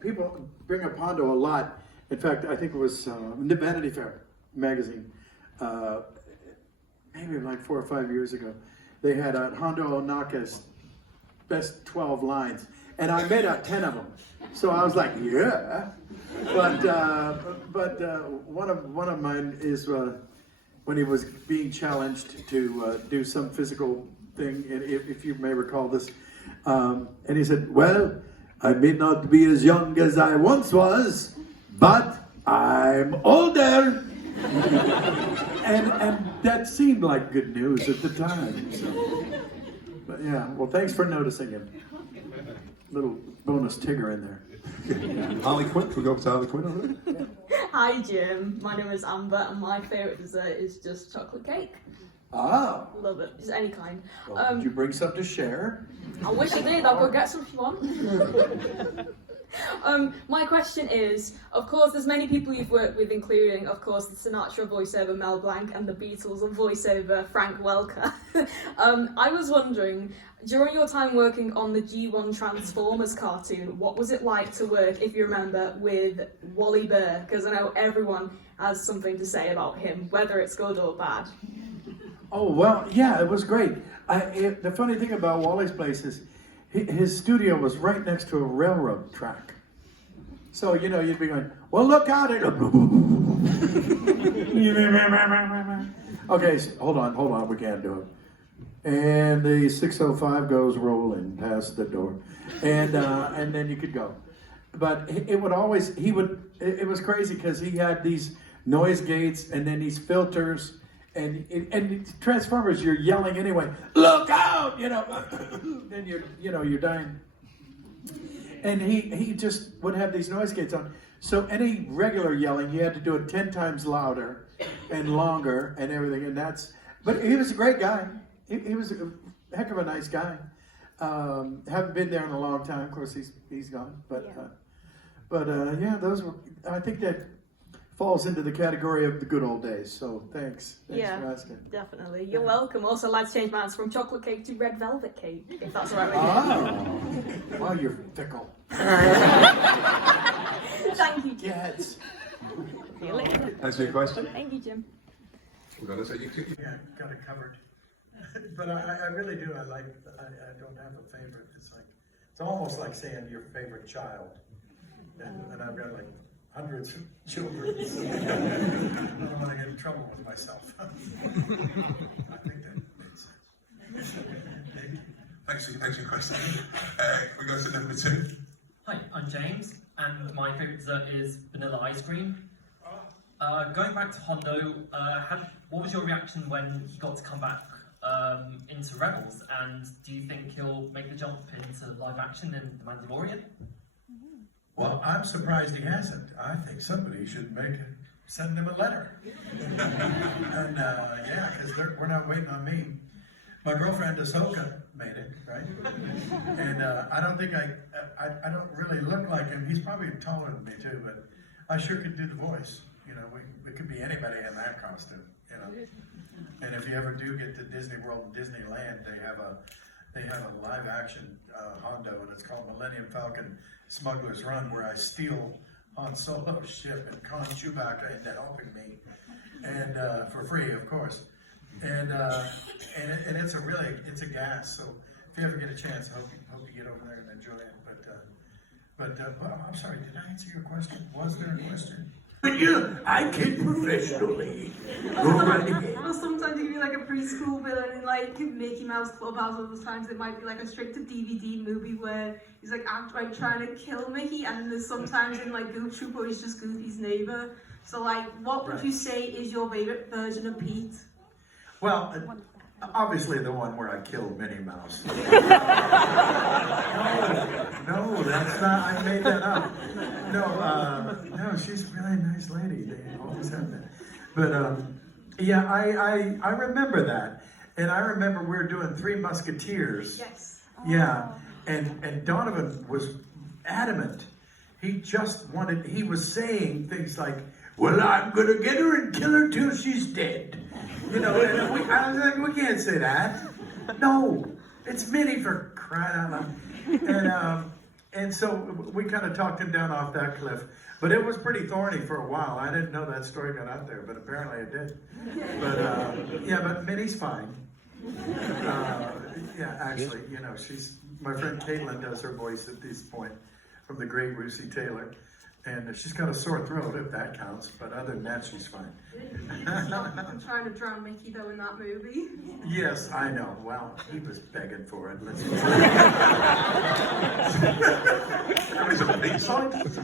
people bring up Hondo a lot. In fact, I think it was Vanity Fair magazine, maybe like 4 or 5 years ago. They had Hondo Ohnaka's best 12 lines, and I made out 10 of them. So I was like, yeah. But one of mine is when he was being challenged to do some physical thing, and if you may recall this, and he said, well, I may not be as young as I once was, but I'm older. and that seemed like good news at the time. So. But yeah, well, thanks for noticing him. Little bonus Tigger in there. Harley Quinn, can we go up to Harley Quinn already? Hi Jim, my name is Amber and my favourite dessert is just chocolate cake. Ah. Love it, just any kind. Well, did you bring some to share? I wish I did, I'll go get some if you want. My question is, of course, there's many people you've worked with, including, of course, the Sinatra voiceover Mel Blanc and the Beatles voiceover Frank Welker. I was wondering, during your time working on the G1 Transformers cartoon, what was it like to work, if you remember, with Wally Burr? Because I know everyone has something to say about him, whether it's good or bad. Oh, well, yeah, it was great. The funny thing about Wally's place is his studio was right next to a railroad track. So, you know, you'd be going, well, look out. Okay, so hold on, we can't do it. And the 605 goes rolling past the door. And then you could go. But it would always, it was crazy because he had these noise gates and then these filters. And Transformers, you're yelling anyway, look out, you know, then you're dying. And he just would have these noise gates on. So any regular yelling, he had to do it 10 times louder and longer and everything. But he was a great guy. He was a heck of a nice guy. Haven't been there in a long time. Of course, he's gone. But yeah, those were, I think that falls into the category of the good old days, so thanks for asking. Definitely. You're welcome. Also, I'd like to change my answer from chocolate cake to red velvet cake, if that's all right with you. Oh, wow, you're fickle. Thank you, Jim. Yes. See you later. Thanks for your question. Thank you, Jim. We're going to say you Yeah, got it covered. But I really do. I don't have a favorite. It's almost like saying your favorite child, and I've got like hundreds of children. I don't want to get in trouble with myself. I think that makes sense. Thanks for your question. We go to number 2. Hi, I'm James, and my favourite dessert is vanilla ice cream. Going back to Hondo, what was your reaction when he got to come back into Rebels, and do you think he'll make the jump into live action in The Mandalorian? Well, I'm surprised he hasn't. I think somebody should send him a letter. And yeah, because we're not waiting on me. My girlfriend Ahsoka made it, right? And I don't think I don't really look like him. He's probably taller than me too, but I sure could do the voice. You know, we could be anybody in that costume. You know. And if you ever do get to Disney World and Disneyland, they have a live action Hondo, and it's called Millennium Falcon Smuggler's Run, where I steal Han Solo's ship and con Chewbacca into helping me, and for free, of course. And it's a gas. So if you ever get a chance, I hope you get over there and enjoy it. But well, I'm sorry, did I answer your question? Was there a question? I kid professionally. Well, sometimes it can be like a preschool villain in like Mickey Mouse Clubhouse. Other times it might be like a straight-to-DVD movie where he's like outright trying to kill Mickey, and then there's sometimes in like Goof Troop where he's just Goofy's neighbor. So like, what would you say is your favorite version of Pete? Well, obviously the one where I killed Minnie Mouse. No, that's not, I made that up. No, she's a really nice lady. They always have that. But yeah, I remember that. And I remember we were doing Three Musketeers. Yes. Yeah, and Donovan was adamant. He was saying things like, well, I'm gonna get her and kill her till she's dead. You know, and I was like, we can't say that. No, it's Minnie, for crying out loud. And so we kind of talked him down off that cliff, but it was pretty thorny for a while. I didn't know that story got out there, but apparently it did. But yeah, but Minnie's fine. Yeah, actually, you know, my friend Caitlin does her voice at this point from the great Lucy Taylor. And she's got a sore throat, if that counts, but other than that, she's fine. I'm trying to drown Mickey though in that movie. Yes, I know. Well, he was begging for it. Let's It's a B-side. Thanks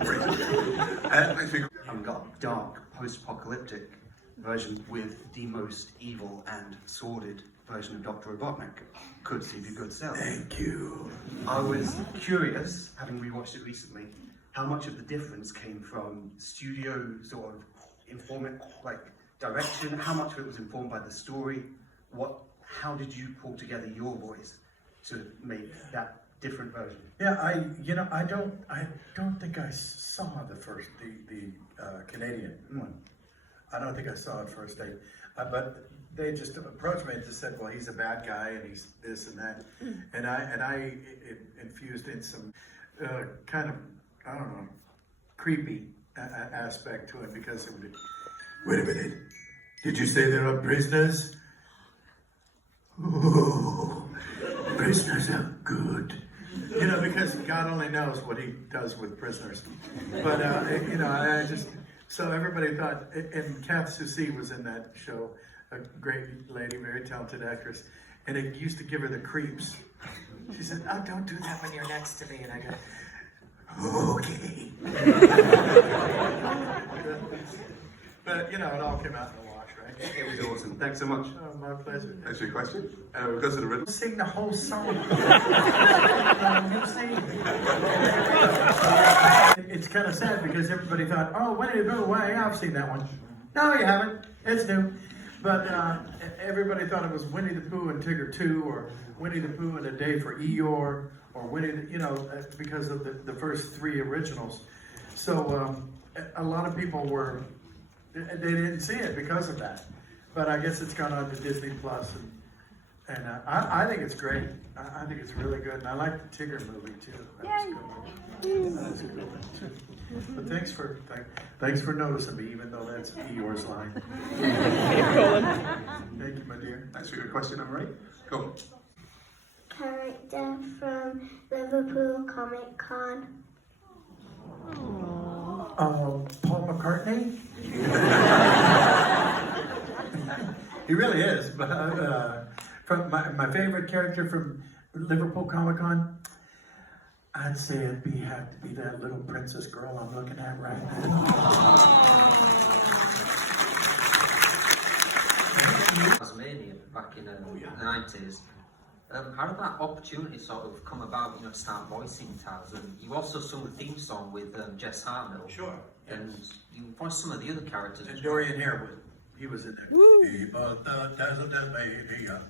for your I've got a dark, post-apocalyptic version with the most evil and sordid version of Dr. Robotnik. Could see the good self. Thank you. I was curious, having rewatched it recently, how much of the difference came from studio sort of informant, like direction, how much of it was informed by the story, how did you pull together your voice to make that different version? Yeah, I don't think I saw the Canadian one. I don't think I saw it first. But they just approached me and just said, well, he's a bad guy and he's this and that, and I infused in some kind of, I don't know, creepy aspect to it because it would. Wait a minute, did you say there are prisoners? Oh, prisoners are good. You know, because God only knows what he does with prisoners. But, you know, so everybody thought, and Kath Soucie was in that show, a great lady, very talented actress, and it used to give her the creeps. She said, oh, don't do that when you're next to me. And I go, okay. But, you know, it all came out in the wash, right? It was awesome. Thanks so much. Oh, my pleasure. Thanks for your question. We'll go to the riddle. Sing the whole song. It's kind of sad because everybody thought, oh, Winnie the Pooh, well, yeah, I've seen that one. No, you haven't. It's new. But everybody thought it was Winnie the Pooh and Tigger 2, or Winnie the Pooh and A Day for Eeyore, or Winnie the, you know, because of the first three originals. So a lot of people they didn't see it because of that. But I guess it's gone on to Disney Plus, and I think it's great. I think it's really good, and I like the Tigger movie too. That was a good one too. But thanks for noticing me, even though that's Eeyore's line. Thank you, my dear. Thanks for your question, number 8. Go. Character from Liverpool Comic Con. Paul McCartney. He really is. But from my favorite character from Liverpool Comic Con, I'd say have to be that little princess girl I'm looking at right now. Tasmania back in the 90s. How did that opportunity sort of come about, you know, to start voicing Taz? And you also sung the theme song with Jess Hartnell. Sure. And you voiced some of the other characters. And Dorian Harewood, he was in there. He bought the Tasmania.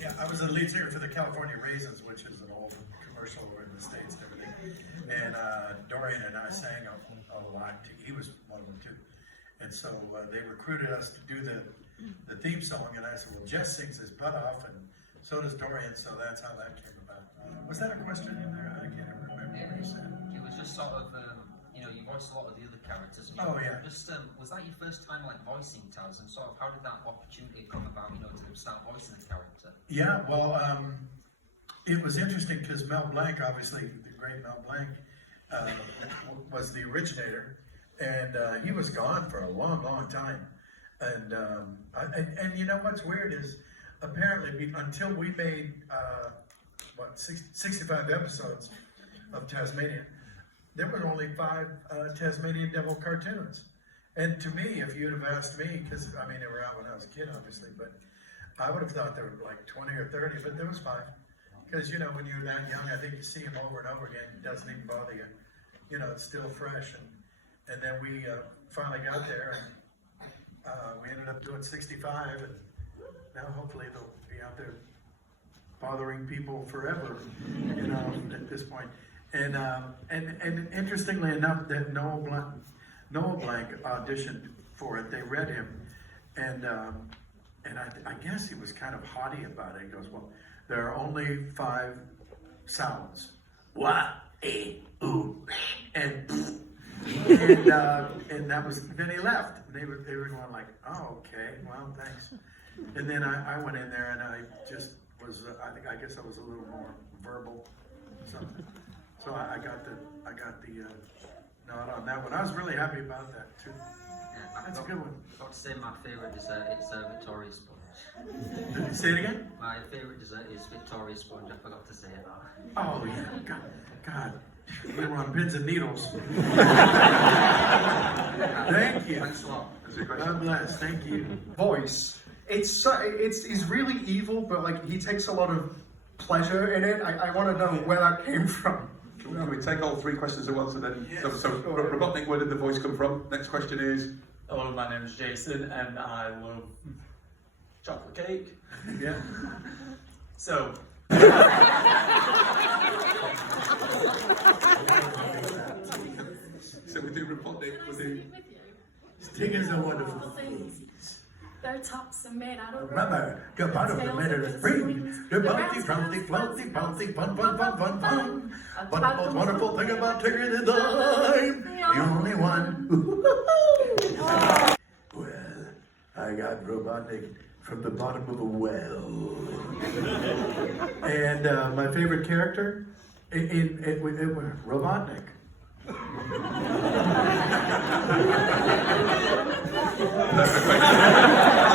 Yeah, I was the lead singer for the California Raisins, which is an old commercial over in the States and everything. And Dorian and I sang a lot. He was one of them too. And so they recruited us to do the theme song, and I said, well, Jess sings his butt off, and so does Dorian, so that's how that came about. Was that a question in there? I can't ever remember what you said. It was just sort of, you know, you voiced a lot of the other characters. Oh, yeah. Just, was that your first time, like, voicing Taz? And sort of, how did that opportunity come about, you know, to start voicing the character? Yeah, well, it was interesting because Mel Blanc, obviously, the great Mel Blanc, was the originator, and he was gone for a long, long time. And you know what's weird is apparently until we made 65 episodes of Tasmania, there were only 5 Tasmanian Devil cartoons. And to me, if you'd have asked me, because I mean they were out when I was a kid, obviously, but I would have thought there were like 20 or 30, but there was 5. Because you know when you're that young, I think you see them over and over again. It doesn't even bother you. You know, it's still fresh. And then we finally got there, and we ended up doing 65, and now hopefully they'll be out there bothering people forever, you know, at this point. And interestingly enough, that Noah Blanc auditioned for it. They read him, and I guess he was kind of haughty about it. He goes, well, there are only 5 sounds. wah, ooh, and that was, then he left. They were going like, oh, okay, well, thanks. And then I went in there and I just was, I guess I was a little more verbal or something. So I got the nod on that one. I was really happy about that too. Yeah, That's a good one. I've got to say my favourite dessert is Victoria Sponge. Say it again? My favourite dessert is Victoria Sponge. I forgot to say it. Oh yeah, God. We were on pins and needles. Thank you. Thanks a lot. God bless. Thank you. Voice. It's he's really evil, but like he takes a lot of pleasure in it. I want to know where that came from. Can we take all three questions at once and then? So Robotnik, where did the voice come from? Next question is. Hello, my name is Jason, and I love chocolate cake. Yeah. So. So we do Robotnik. We do. Stingers are wonderful things. Their tops are made out of Rubber, the bottom of the middle is free. The bouncy, bouncy, flouncy, bouncy, fun, fun, fun, fun, fun. But the most wonderful thing about taking the time, the only one. Well, I got Robotnik from the bottom of a well. And my favorite character, it was Robotnik. Perfect.